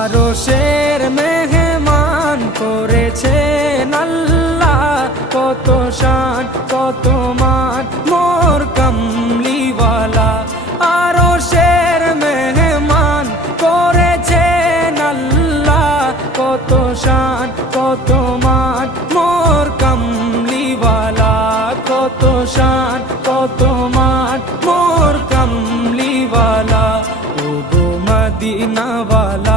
আরশের মেহমান করেছেন আল্লাহ, কত শান কত মান মোর কামলিওয়ালা। আরশের মেহমান করেছেন আল্লাহ, কত শান কত মান মোর কামলিওয়ালা, কত শান কত মান মোর কামলিওয়ালা। ও গো মদিনাওয়ালা